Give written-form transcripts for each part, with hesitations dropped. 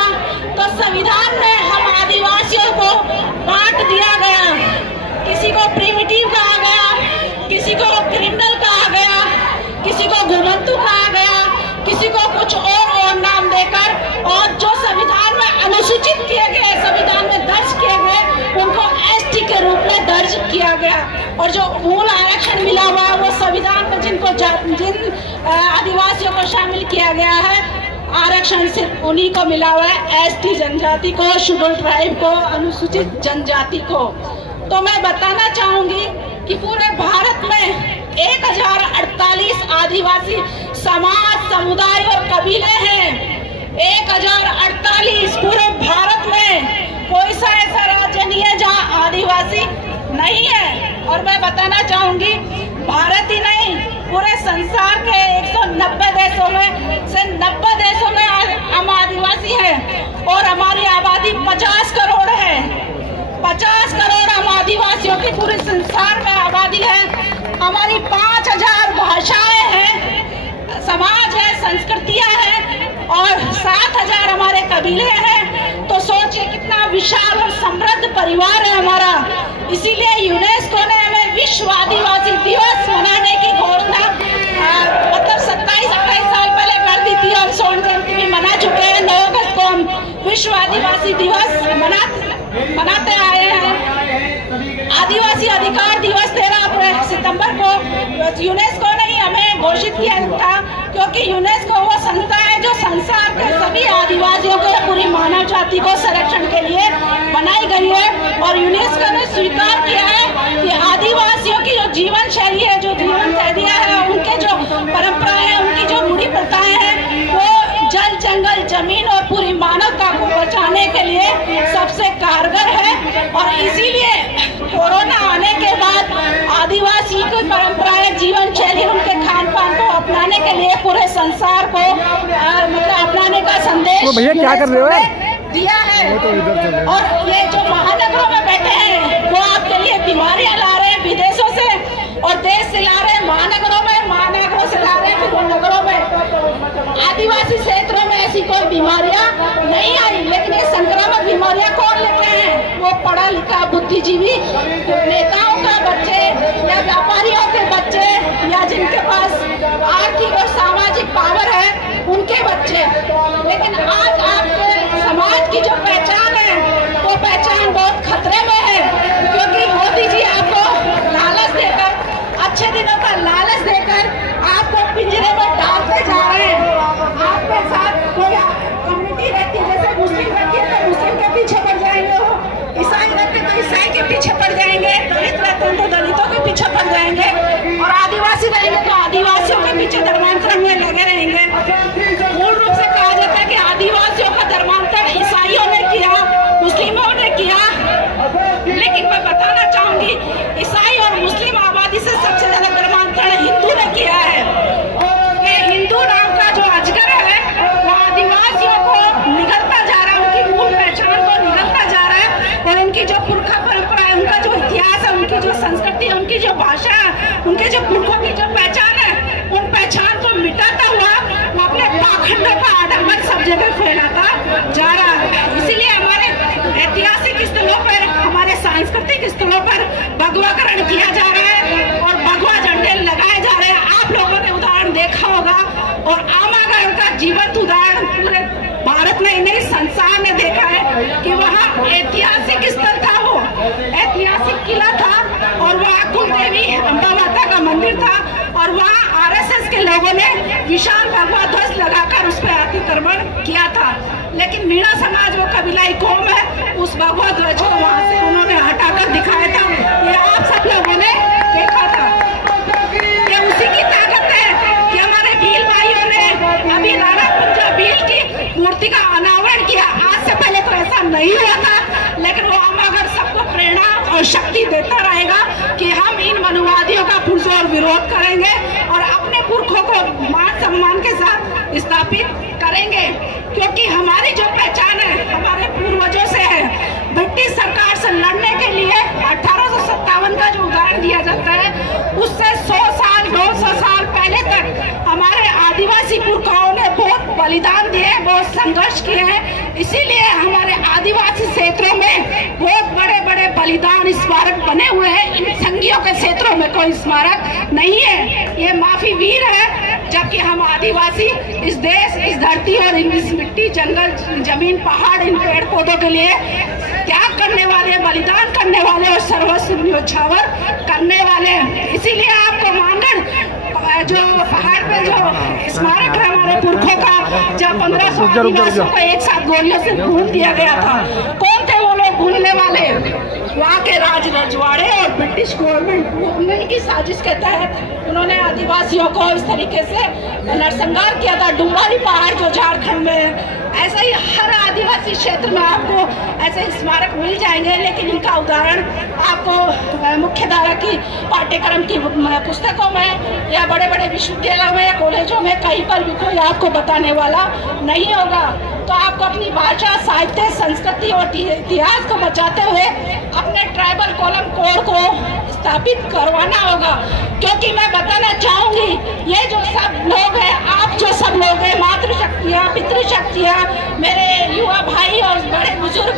था तो संविधान में हम आदिवासियों को बांट दिया गया। किसी को प्रिमिटिव कहा गया, किसी को क्रिमिनल कहा गया, किसी को घुमंतु कहा गया, किसी को कुछ और नाम देकर, और जो संविधान में अनुसूचित किए गए, संविधान में दर्ज किए गए, उनको एसटी के रूप में दर्ज किया गया। और जो मूल आरक्षण मिला हुआ है वो संविधान में जिन आदिवासियों को शामिल किया गया है, आरक्षण सिर्फ उन्हीं को मिला हुआ है, एसटी जनजाति को, शेड्यूल ट्राइब को, अनुसूचित जनजाति को। तो मैं बताना चाहूंगी कि पूरे भारत में 1048 आदिवासी समाज, समुदाय और कबीले हैं। 1048 पूरे भारत में कोई सा ऐसा राज्य नहीं है जहाँ आदिवासी नहीं है। और मैं बताना चाहूंगी, भारत ही नहीं, पूरे संसार के 190 देशों में से 90 देशों में हम आदिवासी हैं और हमारी आबादी 50 करोड़ है। 50 करोड़ हम आदिवासियों की पूरे संसार में आबादी है। हमारी 5000 भाषाएं हैं, समाज है, संस्कृतियां हैं और 7000 हमारे कबीले हैं। तो सोचिए कितना विशाल और समृद्ध परिवार है हमारा। इसीलिए यूनेस्को ने हमें विश्व आदिवासी दिवस मनाने की घोषणा मतलब 27-28 साल पहले कर दी थी और स्वर्ण जयंती भी मना चुके हैं। 9 अगस्त को हम विश्व आदिवासी दिवस मनाते आए हैं। आदिवासी अधिकार दिवस 13 सितंबर को यूनेस्को ने ही हमें घोषित किया था, क्योंकि यूनेस्को वो संस्था है जो संसार के सभी आदिवासियों को, पूरी मानव जाति को संरक्षण के लिए बनाई गई है। और यूनेस्को ने स्वीकार किया है कि आदिवासियों की जो जीवन शैली है, जो जीवन शैलियाँ है, उनके जो परंपराएं हैं, उनकी जो रूढ़ी प्रथाएं हैं, वो जल, जंगल, जमीन और पूरी मानवता को बचाने के लिए सबसे कारगर है। और इसीलिए कोरोना आने के बाद आदिवासी की परंपराएं, जीवन शैली, उनके खान पान को अपनाने के लिए पूरे संसार को मतलब अपनाने का संदेश तो भैया क्या कर रहे हो दिया है। और ये जो महानगरों में बैठे हैं वो आपके लिए बीमारियां ला रहे हैं विदेशों से और देश से ला रहे हैं, महानगरों से ला रहे हैं, फिर नगरों में। आदिवासी क्षेत्रों में ऐसी कोई बीमारियां नहीं आई, लेकिन ये संक्रामक बीमारियां कौन लेते हैं? वो पढ़ा लिखा बुद्धिजीवी नेताओं का बच्चे या व्यापारियों के बच्चे या जिनके पास आर्थिक और सामाजिक पावर है, उनके बच्चे। लेकिन आज आपके समाज की जो पहचान है वो पहचान बहुत खतरे में है, क्योंकि मोदी जी आपको लालच देकर, अच्छे दिनों का लालच देकर आपको पिंजरे में डालते जा रहे हैं। आपके साथ कोई कम्युनिटी रहती है, जैसे मुस्लिम रहती है तो मुस्लिम के पीछे पड़ जाएंगे, वो ईसाई रहते हैं तो ईसाई के पीछे पड़ जाएंगे, दलित रहते हैं तो दलितों के पीछे पड़ जाएंगे, और आदिवासी रहेंगे तो आदिवासियों के पीछे धर्मांतरण में लगे रहेंगे। मूल रूप से कहा जाता है कि आदिवासियों का धर्मांतरण ईसाइयों ने किया, मुस्लिमों ने किया। लेकिन मैं बताना चाहूंगी, ईसाई और मुस्लिम आबादी से सबसे ज्यादा धर्मांतरण हिंदू ने किया है। ये हिंदू नाम का जो अजगर है वो आदिवासियों को निगलता जा रहा है, उनकी मूल पहचान को निगलता जा रहा है। और उनकी जो पुरखा परंपरा है, उनका जो इतिहास है, उनकी जो संस्कृति है, उनकी जो भाषा है, उनके जो पुरखों की जो पहचान है, उन पहचान को मिटाता हुआ वो अपने पाखंडों का आडंबर सब जगह फैलाता जा रहा है। इसीलिए हमारे ऐतिहासिक स्थलों पर, हमारे सांस्कृतिक स्थलों पर भगवाकरण किया जा रहा है और भगवा झंडे लगाए जा रहे हैं। आप लोगों ने उदाहरण देखा होगा और आमागढ़ का जीवंत उदाहरण पूरे भारत में ही नहीं, संसार ने देखा है कि वहाँ ऐतिहासिक स्थल था, वो ऐतिहासिक किला था और वहाँ कुल देवी अम्बा माता का मंदिर था और वहाँ आरएसएस के लोगों ने विशाल भगवा ध्वज लगाकर उस पर अतिक्रमण किया था। लेकिन मीणा समाज, वो कबीलाई कौम है, उस भगवा ध्वज को वहाँ से उन्होंने हटाकर दिखाया था। ये आप सब लोगों ने देखा था। ये उसी की ताकत है कि हमारे भील भाइयों ने अभी राणा कुंजा भील की मूर्ति का अनावरण किया। आज से पहले तो ऐसा नहीं हुआ था, लेकिन वो हम अगर सबको प्रेरणा और शक्ति देता रहेगा कि हम इन मनुवादियों का पुरजोर विरोध करेंगे और अपने पुरखों को मान सम्मान के साथ स्थापित करेंगे। क्योंकि हमारी जो पहचान है हमारे पूर्वजों से है। ब्रिटिश सरकार से लड़ने के लिए 1857 का जो उदाहरण दिया जाता है, उससे 100 साल 200 साल पहले तक हमारे आदिवासी पुरखाओं ने बहुत बलिदान दिए, बहुत संघर्ष किए हैं। इसीलिए हमारे आदिवासी क्षेत्रों में बहुत बड़े बड़े बलिदान स्मारक बने हुए हैं। इन संघियों के क्षेत्रों में कोई स्मारक नहीं है, ये माफी वीर है। जबकि हम आदिवासी इस देश, इस धरती और इस मिट्टी, जंगल, जमीन, पहाड़, इन पेड़ पौधों के लिए त्याग करने वाले, बलिदान करने वाले और सर्वस्व न्योछावर करने वाले। इसीलिए आपको मानकर जो पहाड़ पे जो स्मारक है हमारे पुरखों का, जब 1500 आदिवासियों को एक साथ गोलियों से भून दिया गया था, कौन थे वो लोग भूनने वाले? वहाँ के राज रजवाड़े और ब्रिटिश गवर्नमेंट की साजिश के तहत उन्होंने आदिवासियों को इस तरीके से नरसंहार किया था। डुंगारी पहाड़ जो झारखंड में है, ऐसा ही हर आदिवासी क्षेत्र में आपको ऐसे स्मारक मिल जाएंगे। लेकिन इनका उदाहरण आपको मुख्यधारा की पाठ्यक्रम की पुस्तकों में या बड़े बड़े विश्वविद्यालयों में या कॉलेजों में कहीं पर भी कोई आपको बताने वाला नहीं होगा। तो आपको अपनी भाषा, साहित्य, संस्कृति और इतिहास को बचाते हुए अपने ट्राइबल कॉलम कोड को स्थापित करवाना होगा। क्योंकि मैं बताना चाहूंगी, ये जो सब लोग हैं, आप जो सब लोग हैं, मातृशक्तियाँ, पितृशक्तियाँ, मेरे युवा भाई और बड़े बुजुर्ग,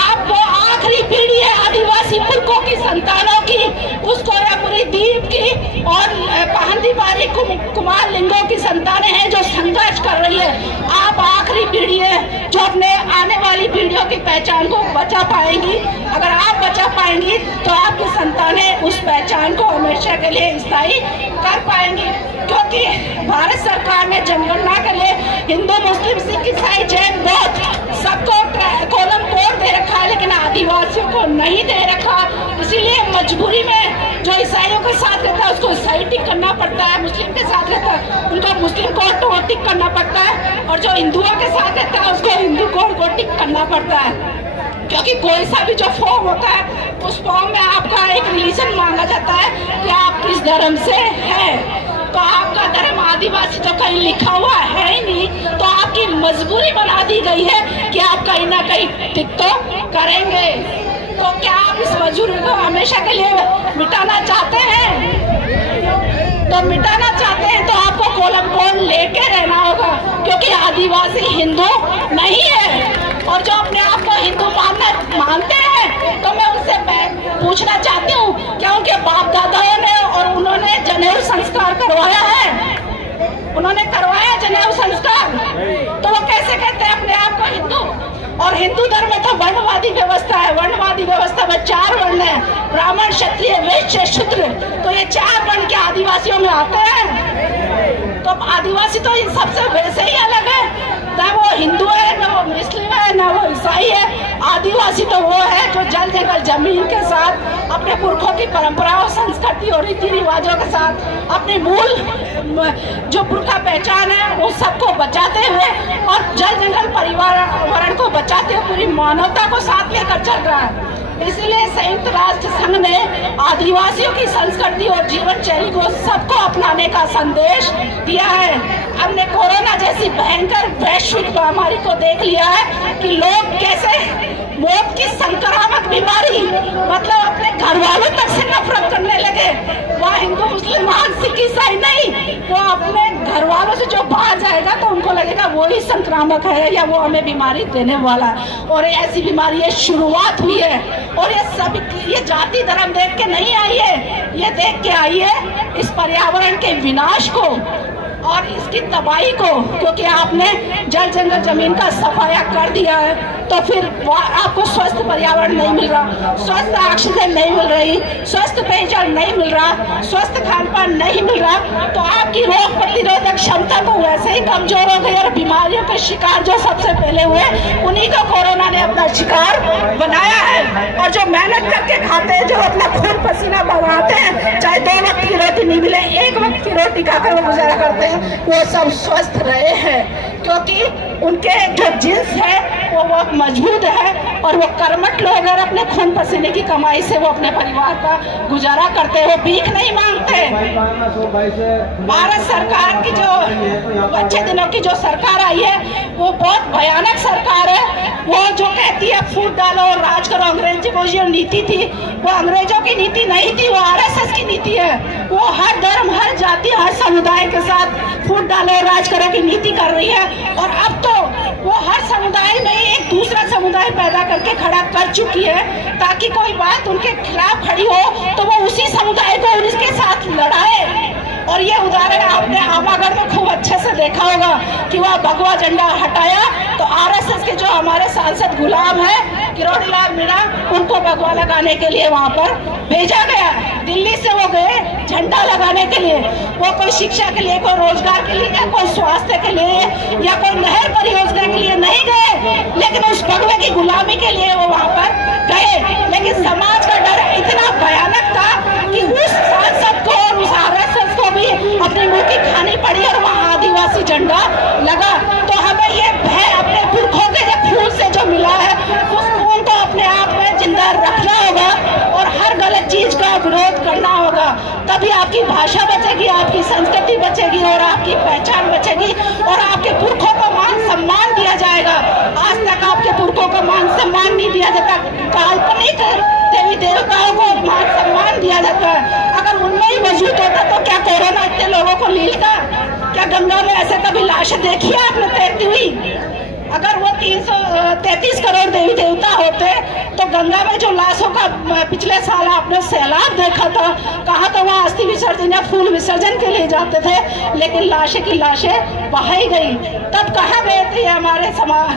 आप वो आखिरी पीढ़ी है आदिवासी पुरखों की संतानों की, उसको या पूरी द्वीप की और पहंदीबारी कुमार लिंगों की संतानें हैं जो संघर्ष कर रही है। आप आखिरी पीढ़ी है जो अपने आने वाली पीढ़ियों की पहचान को बचा पाएंगी। अगर आप बचा पाएंगी तो आपकी संतानें उस पहचान को हमेशा के लिए स्थायी कर पाएंगी। क्योंकि भारत सरकार ने जनगणना के लिए हिंदू, मुस्लिम, सिख, ईसाई, जैन, बौद्ध सबको कॉलम कोड दे रखा है, लेकिन आदिवासियों को नहीं दे रखा। इसीलिए मजबूरी में जो ईसाइयों के साथ रहता है उसको ईसाई टिक करना पड़ता है, मुस्लिम के साथ रहता है उनको मुस्लिम कोड को टिक करना पड़ता है, और जो हिंदुओं के साथ रहता है उसको हिंदू कोड को टिक करना पड़ता है। क्योंकि कोई सा भी जो फॉर्म होता है उस फॉर्म में आपका एक रिलीजन मांगा जाता है कि आप किस धर्म से हैं। तो आपका धर्म आदिवासी तो कहीं लिखा हुआ है ही नहीं, तो आपकी मजबूरी बना दी गई है कि आप कहीं ना कहीं टिक तो करेंगे। तो क्या आप इस मजबूरी को हमेशा के लिए मिटाना चाहते हैं? तो मिटाना चाहते हैं तो आपको कॉलम कोड लेके रहना होगा। क्योंकि आदिवासी हिंदू नहीं है, और जो अपने आप को हिंदू मानते हैं, तो मैं उनसे पूछना चाहती हूँ, क्या उनके बाप दादाओं ने और उन्होंने जनेऊ संस्कार करवाया है? उन्होंने करवाया जनेऊ संस्कार, तो वो कैसे कहते हैं अपने आप को हिंदू? और हिंदू धर्म में तो वर्णवादी व्यवस्था है। वर्णवादी व्यवस्था में 4 वर्ण है, ब्राह्मण, क्षत्रिय, वैश्य, शूद्र। तो ये 4 वर्ण के आदिवासियों में आते हैं। तो आदिवासी तो इन सबसे वैसे ही अलग है, ना वो हिंदू है, ना वो मुस्लिम है, ना वो ईसाई है। आदिवासी तो वो है जो जल जंगल जमीन के साथ अपने पुरखों की परंपराओं, संस्कृति और रीति रिवाजों के साथ अपने मूल जो पुरखा पहचान है वो सबको बचाते हुए और जल जंगल पर्यावरण को बचाते हुए पूरी मानवता को साथ लेकर चल रहा है। इसीलिए संयुक्त राष्ट्र संघ ने आदिवासियों की संस्कृति और जीवन शैली को सबको अपनाने का संदेश दिया है। हमने कोरोना जैसी भयंकर वैश्विक महामारी को देख लिया है कि लोग कैसे मौत की संक्रामक बीमारी, मतलब अपने घर वालों तक से नफरत करने लगे। वह हिंदू, मुसलमान, सिख, ईसाई नहीं, वो अपने घर वालों से जो बाहर जाएगा तो उनको लगेगा वो ही संक्रामक है या वो हमें बीमारी देने वाला है। और ऐसी बीमारी ये शुरुआत हुई है, और ये जाति धर्म देख के नहीं आई है, ये देख के आई है इस पर्यावरण के विनाश को और इसकी तबाही को। क्योंकि आपने जल जंगल जमीन का सफाया कर दिया है, तो फिर आपको स्वस्थ पर्यावरण नहीं मिल रहा, स्वस्थ ऑक्सीजन नहीं मिल रही, स्वस्थ पेयजल नहीं मिल रहा, स्वस्थ खान पान नहीं मिल रहा, तो आपकी रोग प्रतिरोधक क्षमता तो वैसे ही कमजोर हो गई। और बीमारियों के शिकार जो सबसे पहले हुए उन्हीं को कोरोना ने अपना शिकार बनाया है। और जो मेहनत करके खाते हैं, जो अपना खून पसीना बहाते हैं, चाहे 2 वक्त की रोटी नहीं मिले, 1 वक्त की रोटी खाकर वो गुजारा करते हैं, वो सब स्वस्थ रहे हैं। क्योंकि उनके जो जिन्स है वो बहुत मजबूत है और वो कर्मठ लोग हैं, अपने खून पसीने की कमाई से वो अपने परिवार का गुजारा करते हैं, वो भीख नहीं मांगते। भारत सरकार की जो अच्छे दिनों की जो सरकार आई है वो बहुत भयानक सरकार है। वो जो कहती है फूट डालो और राज करो, अंग्रेजी को जो नीति थी वो अंग्रेजों की नीति नहीं थी, वो आरएसएस की नीति है। वो हर धर्म, हर जाति, हर समुदाय के साथ फूट डालो और राज करो की नीति कर रही है। और अब तो वो हर समुदाय में एक दूसरा समुदाय पैदा करके खड़ा कर चुकी है, ताकि कोई बात उनके खिलाफ खड़ी हो तो वो उसी समुदाय को उनके साथ लड़ाए। और ये उदाहरण आपने आमागढ़ में खूब अच्छे से देखा होगा कि वह भगवा झंडा हटाया तो आरएसएस के जो हमारे सांसद गुलाम है किरोड़ी लाल मीणा, उनको भगवा लगाने के लिए वहां पर भेजा गया। दिल्ली से वो गए झंडा लगाने के लिए, वो कोई शिक्षा के लिए, कोई रोजगार के लिए, कोई स्वास्थ्य के लिए या कोई नहर परियोजना के लिए नहीं गए, लेकिन उस भगवे की गुलामी के लिए वो वहां पर गए। लेकिन समाज का डर इतना भयानक था कि उस सांसद को और उस आरएसएस को भी अपनी मुर्गी खानी पड़ी और वहाँ आदिवासी झंडा लगा। तो हमें ये भय अपने पुरखों के खून से जो मिला है उस खून को अपने आप में जिंदा रखना होगा और हर गलत चीज का विरोध करना होगा। तभी आपकी भाषा बचेगी, आपकी संस्कृति बचेगी और आपकी पहचान बचेगी और आपके पुरखों को मान सम्मान दिया जाएगा। आज तक आपके पुरखों को मान सम्मान नहीं दिया जाता, काल्पनिक देवी देवताओं को मान सम्मान दिया जाता है। अगर उनमें ही वजूद होता तो क्या कोरोना इतने लोगों को लीलता? क्या गंगा में ऐसे कभी लाशें देखी है आपने तैरती हुई? अगर वो 333 करोड़ देवी देवता होते तो गंगा में जो लाशों का पिछले साल आपने सैलाब देखा था, कहा तो वहाँ अस्थि विसर्जन या फूल विसर्जन के लिए जाते थे, लेकिन लाशें की लाशें बहाई गई। तब कहाँ गए थे हमारे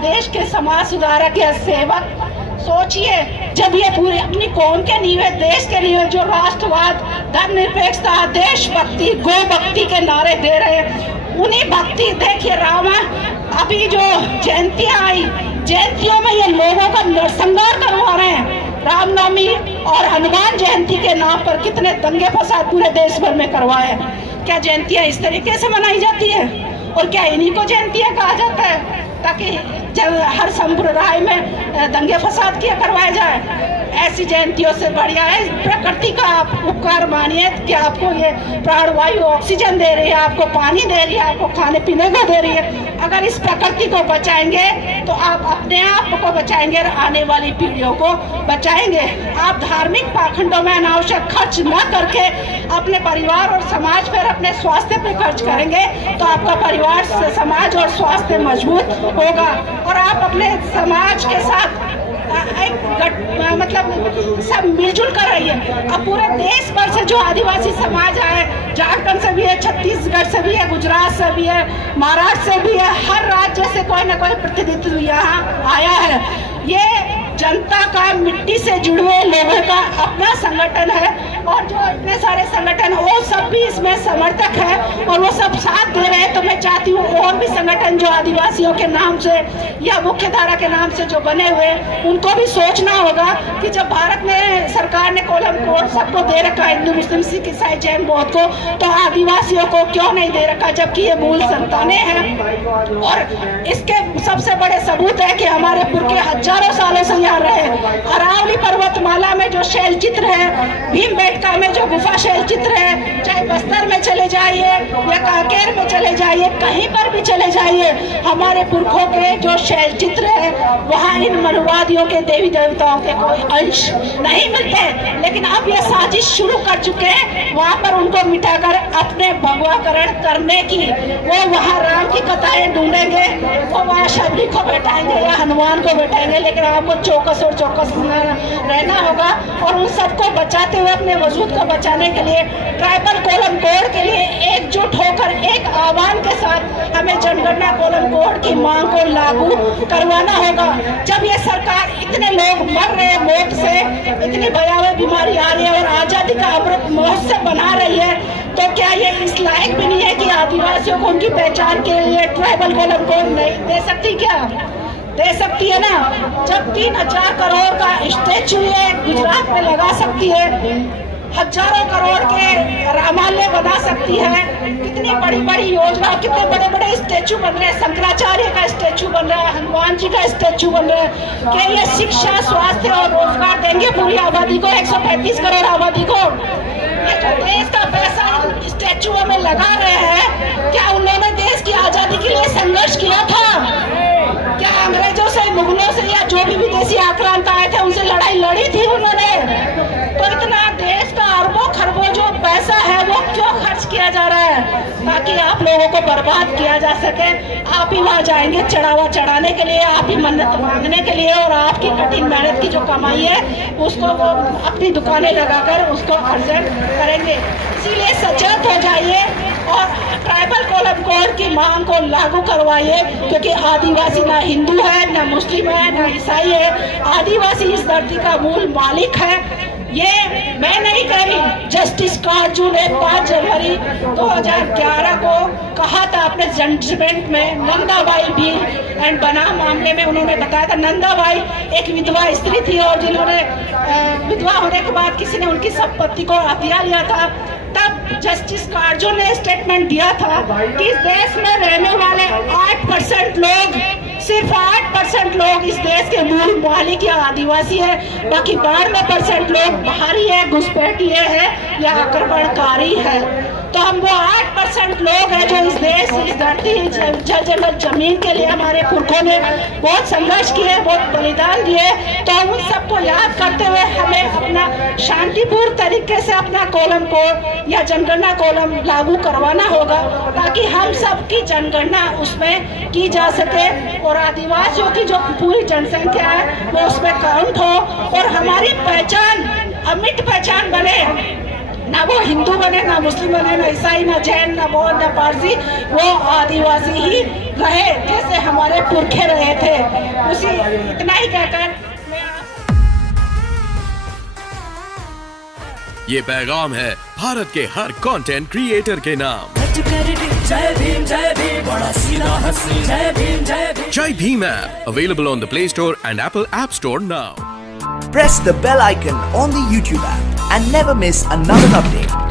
देश के समाज सुधारक या सेवक? सोचिए, जब ये पूरी अपनी कौम के नीवे, देश के नीवे जो राष्ट्रवाद, धर्मनिरपेक्षता, देशभक्ति, गो भक्ति के नारे दे रहे हैं, उन्हीं भक्ति, देखिए अभी जो जयंतियां आई, जयंतियों में ये लोगों का नरसंहार करवा रहे हैं। रामनवमी और हनुमान जयंती के नाम पर कितने दंगे फसाद पूरे देश भर में करवाए। क्या जयंतियां इस तरीके से मनाई जाती है? और क्या इन्हीं को जयंतियां कहा जाता है ताकि हर संप्रदाय में दंगे फसाद किया करवाए जाए? ऐसी जयंतियों से बढ़िया है प्रकृति का आप उपकार मानिए कि आपको ये प्राणवायु ऑक्सीजन दे रही है, आपको पानी दे रही है, आपको खाने पीने को दे रही है। अगर इस प्रकृति को बचाएंगे तो आप अपने आप को बचाएंगे और आने वाली पीढ़ियों को बचाएंगे। आप धार्मिक पाखंडों में अनावश्यक खर्च न करके अपने परिवार और समाज पर, अपने स्वास्थ्य पे खर्च करेंगे तो आपका परिवार, समाज और स्वास्थ्य मजबूत होगा। और आप अपने समाज के साथ मतलब सब मिलजुल कर रही है। अब पूरे देश भर से जो आदिवासी समाज है, झारखंड से भी है, छत्तीसगढ़ से भी है, गुजरात से भी है, महाराष्ट्र से भी है, हर राज्य से कोई ना कोई प्रतिनिधित्व यहाँ आया है। ये जनता का, मिट्टी से जुड़े हुए लोगों का अपना संगठन है और जो इतने सारे संगठन वो सब भी इसमें समर्थक है और वो सब साथ दे रहे हैं। तो मैं चाहती हूँ और भी संगठन जो आदिवासियों के नाम से या मुख्य धारा के नाम से जो बने हुए, उनको भी सोचना होगा कि जब भारत में सरकार ने कॉलम कोड सबको दे रखा है, हिंदू, मुस्लिम, सिख, ईसाई, जैन, बौद्ध को, तो आदिवासियों को क्यों नहीं दे रखा, जबकि ये मूल संतानें हैं। और इसके सबसे बड़े सबूत है कि हमारे पुरखे हजारों सालों से यहाँ रहे। अरावली पर्वतमाला में जो शैल चित्र है, भीमबेटका में जो गुफा शैल चित्र है, चाहे बस्तर में चले जाइए या कांकेर में चले जाइए, कहीं पर भी चले जाइए, हमारे पुरखों के जो शैल चित्र है वहाँ इन मनुवादियों के, देवी देवताओं के कोई अंश नहीं मिलते। लेकिन अब ये साजिश शुरू कर चुके हैं वहाँ पर उनको मिटाकर अपने भगवाकरण करने की। वो वहाँ राम की कथाएं ढूंढेंगे, वो वहाँ शबरी को बैठाएंगे या हनुमान को बैठाएंगे, लेकिन आपको चौकस और चौकस रहना होगा। और उन सबको बचाते हुए, अपने वजूद को बचाने के लिए, ट्राइबल कॉलम कोड के लिए एकजुट होकर एक आह्वान के साथ हमें जनगणना कॉलम कोड की मांग को लागू करवाना होगा। जब ये सरकार, इतने लोग मर रहे हैं मौत से, इतनी भयावह बीमारी आ रही है और आजादी का अमृत महोत्सव बना रही है, तो क्या ये इस लायक भी नहीं है कि आदिवासियों को उनकी पहचान के लिए ट्राइबल कॉलम कोड नहीं दे सकती? क्या दे सकती है ना? जब 3000 करोड़ का स्टैचू है गुजरात में लगा सकती है, हजारों करोड़ के रामालय बना सकती है, कितनी बड़ी बड़ी योजना, कितने बड़े बड़े स्टैचू बन रहे हैं, शंकराचार्य का स्टैचू बन रहा है, हनुमान जी का स्टैचू बन रहा है। क्या ये शिक्षा, स्वास्थ्य और रोजगार देंगे पूरी आबादी को, 135 करोड़ आबादी को? ये जो देश का पैसा स्टैचुओं में लगा रहे हैं, क्या उन्होंने देश की आजादी के लिए संघर्ष किया था? क्या अंग्रेजों से, मुगलों से या जो भी विदेशी आक्रांत आए थे उनसे लड़ाई लड़ी थी उन्होंने? तो इतना देश का अरबों खरबों जो पैसा है वो क्यों खर्च किया जा रहा है? ताकि आप लोगों को बर्बाद किया जा सके। आप ही वहाँ जाएंगे चढ़ावा चढ़ाने के लिए, आप ही मन्नत मांगने के लिए, और आपकी कठिन मेहनत की जो कमाई है उसको वो अपनी दुकानें लगाकर उसको अर्जन करेंगे। इसीलिए सचेत हो जाइए और ट्राइबल कोलम कोड की मांग को लागू करवाइए, क्योंकि आदिवासी ना हिंदू है, ना मुस्लिम है, ना ईसाई है। आदिवासी इस धरती का मूल मालिक है। ये मैं नहीं कह रही, जस्टिस कार्जू ने 5 जनवरी 2011 को कहा था अपने जजमेंट में, नंदाबाई भी एंड बनाम मामले में उन्होंने बताया था। नंदाबाई एक विधवा स्त्री थी और जिन्होंने विधवा होने के बाद किसी ने उनकी संपत्ति को हथिया लिया था। तब जस्टिस कार्जू ने स्टेटमेंट दिया था कि इस देश में रहने वाले 8% लोग, सिर्फ 8% लोग इस देश के मूल मालिक या आदिवासी है, बाकी 92% लोग बाहरी है, घुसपैठिए है या आक्रमणकारी है। तो हम वो 8% लोग हैं जो इस देश, इस धरती, जल जमीन के लिए हमारे पुरखों ने बहुत संघर्ष किए, बहुत बलिदान दिए। तो हम उन सबको याद करते हुए हमें अपना शांतिपूर्ण तरीके से अपना कॉलम कोड या जनगणना कॉलम लागू करवाना होगा, ताकि हम सबकी जनगणना उसमें की जा सके और आदिवासियों की जो पूरी जनसंख्या है वो उसमें काउंट हो और हमारी पहचान अमिट पहचान बने। ना वो हिंदू बने, ना मुस्लिम बने, ना ईसाई, ना जैन, ना बौद्ध, ना पारसी, वो आदिवासी ही रहे जैसे हमारे पुरखे रहे थे। उसी इतना ही कहकर ये पैगाम है भारत के हर कंटेंट क्रिएटर के नाम। जय भीम बड़ा सीधा हंसी, जय Bhim. Jai Bhim app available on the Play Store and Apple App Store now. Press the bell icon on the YouTube app and never miss another update.